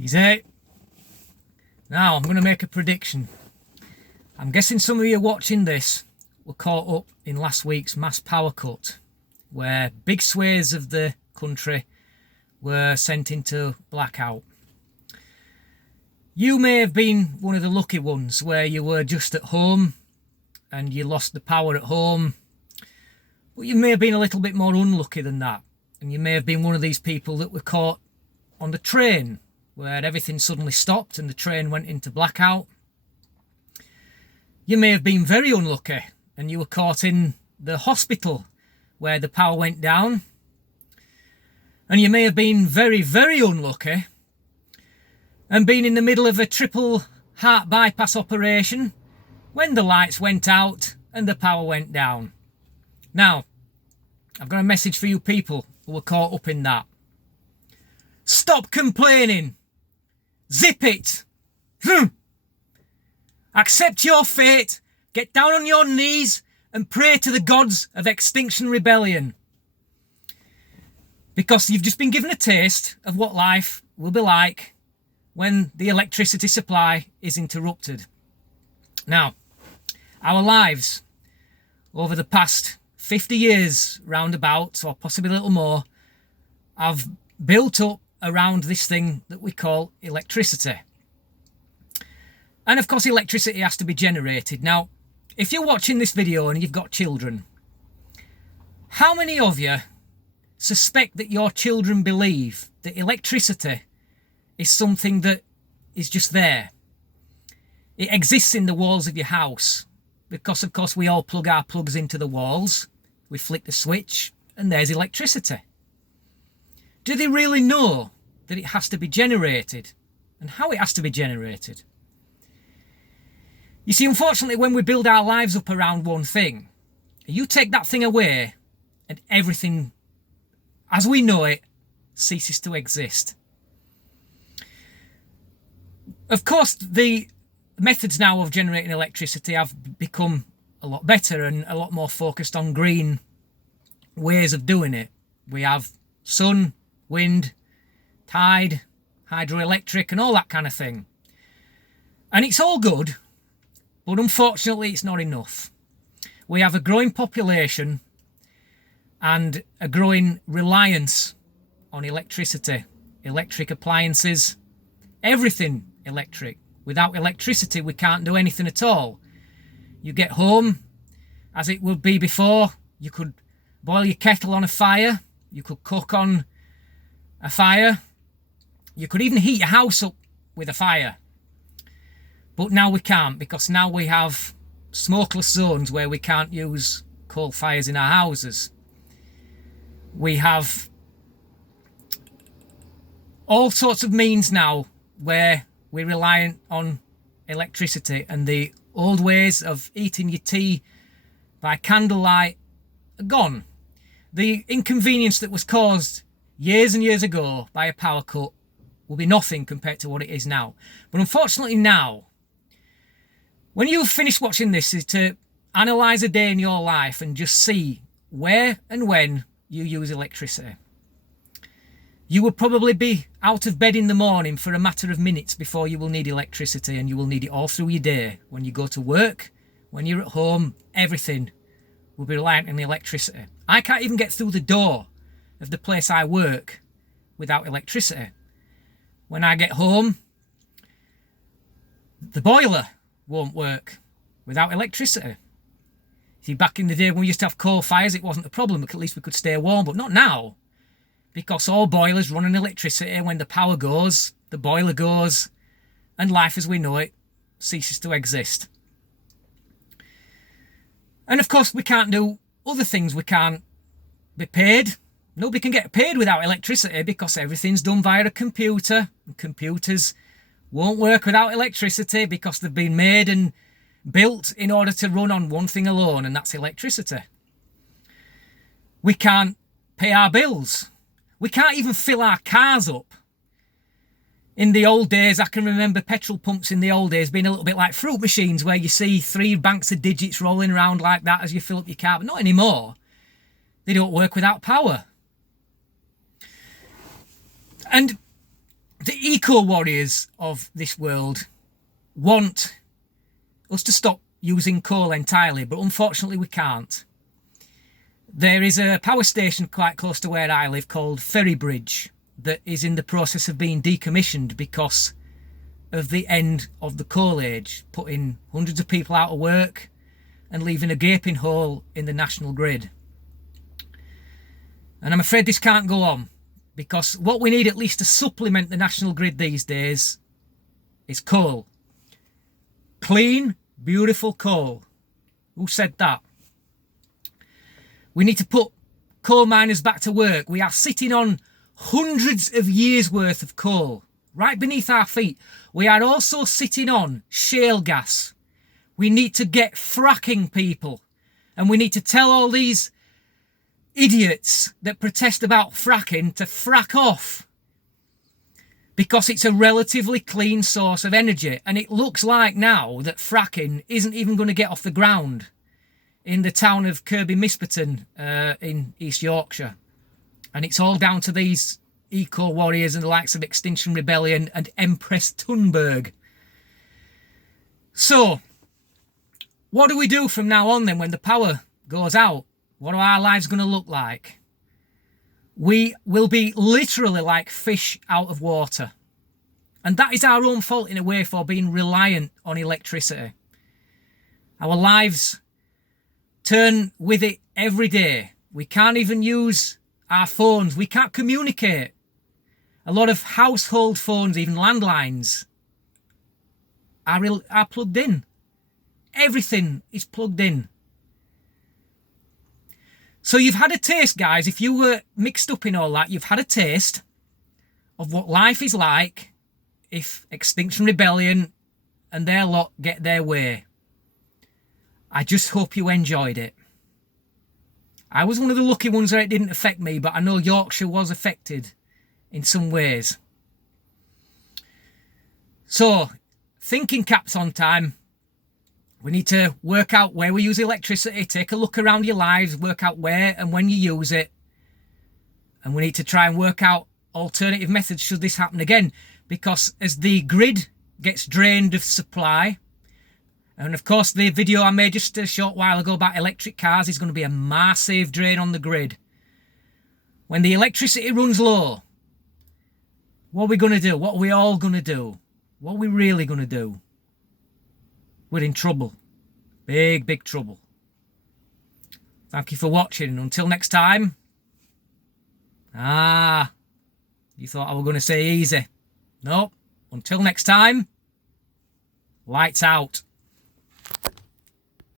Easy. Now I'm going to make a prediction. I'm guessing some of you watching this were caught up in last week's mass power cut, where big swathes of the country were sent into blackout. You may have been one of the lucky ones where you were just at home and you lost the power at home, but you may have been a little bit more unlucky than that, and you may have been one of these people that were caught on the train where everything suddenly stopped and the train went into blackout. You may have been very unlucky and you were caught in the hospital where the power went down. And you may have been very, very unlucky and been in the middle of a triple heart bypass operation when the lights went out and the power went down. Now, I've got a message for you people who were caught up in that. Stop complaining. Zip it. Accept your fate. Get down on your knees and pray to the gods of Extinction Rebellion. Because you've just been given a taste of what life will be like when the electricity supply is interrupted. Now, our lives over the past 50 years roundabout, or possibly a little more, have built up around this thing that we call electricity. And of course electricity has to be generated. Now, if you're watching this video and you've got children, how many of you suspect that your children believe that electricity is something that is just there? It exists in the walls of your house because of course we all plug our plugs into the walls, we flick the switch and there's electricity. Do they really know that it has to be generated and how it has to be generated? You see, unfortunately, when we build our lives up around one thing, you take that thing away and everything as we know it ceases to exist. Of course, the methods now of generating electricity have become a lot better and a lot more focused on green ways of doing it. We have sun, wind, tide, hydroelectric and all that kind of thing. And it's all good, but unfortunately it's not enough. We have a growing population and a growing reliance on electricity, electric appliances, everything electric. Without electricity we can't do anything at all. You get home, as it would be before, you could boil your kettle on a fire, you could cook on a fire, you could even heat your house up with a fire. But now we can't, because now we have smokeless zones where we can't use coal fires in our houses. We have all sorts of means now where we're reliant on electricity, and the old ways of eating your tea by candlelight are gone. The inconvenience that was caused years and years ago by a power cut will be nothing compared to what it is now. But unfortunately now, when you've finished watching this, is to analyse a day in your life and just see where and when you use electricity. You will probably be out of bed in the morning for a matter of minutes before you will need electricity, and you will need it all through your day. When you go to work, when you're at home, everything will be reliant on electricity. I can't even get through the door of the place I work without electricity. When I get home, the boiler won't work without electricity. See, back in the day when we used to have coal fires, it wasn't a problem, at least we could stay warm, but not now, because all boilers run on electricity. When the power goes, the boiler goes, and life as we know it ceases to exist. And of course we can't do other things. We can't be paid. Nobody can get paid without electricity because everything's done via a computer, and computers won't work without electricity because they've been made and built in order to run on one thing alone, and that's electricity. We can't pay our bills. We can't even fill our cars up. In the old days, I can remember petrol pumps in the old days being a little bit like fruit machines where you see 3 banks of digits rolling around like that as you fill up your car, but not anymore. They don't work without power. And the eco-warriors of this world want us to stop using coal entirely, but unfortunately we can't. There is a power station quite close to where I live called Ferrybridge that is in the process of being decommissioned because of the end of the coal age, putting hundreds of people out of work and leaving a gaping hole in the national grid. And I'm afraid this can't go on, because what we need at least to supplement the national grid these days is coal. Clean, beautiful coal. Who said that? We need to put coal miners back to work. We are sitting on hundreds of years worth of coal right beneath our feet. We are also sitting on shale gas. We need to get fracking, people. And we need to tell all these idiots that protest about fracking to frack off, because it's a relatively clean source of energy. And it looks like now that fracking isn't even going to get off the ground in the town of Kirby Misperton in East Yorkshire. And it's all down to these eco-warriors and the likes of Extinction Rebellion and Empress Thunberg. So, what do we do from now on then when the power goes out? What are our lives going to look like? We will be literally like fish out of water. And that is our own fault in a way for being reliant on electricity. Our lives turn with it every day. We can't even use our phones. We can't communicate. A lot of household phones, even landlines, are plugged in. Everything is plugged in. So you've had a taste, guys. If you were mixed up in all that, you've had a taste of what life is like if Extinction Rebellion and their lot get their way. I just hope you enjoyed it. I was one of the lucky ones that it didn't affect me, but I know Yorkshire was affected in some ways. So, thinking caps on time. We need to work out where we use electricity, take a look around your lives, work out where and when you use it. And we need to try and work out alternative methods should this happen again. Because as the grid gets drained of supply, and of course the video I made just a short while ago about electric cars is going to be a massive drain on the grid. When the electricity runs low, what are we going to do? What are we all going to do? What are we really going to do? We're in trouble. Big, big trouble. Thank you for watching. Until next time. You thought I was going to say easy. Nope. Until next time. Lights out.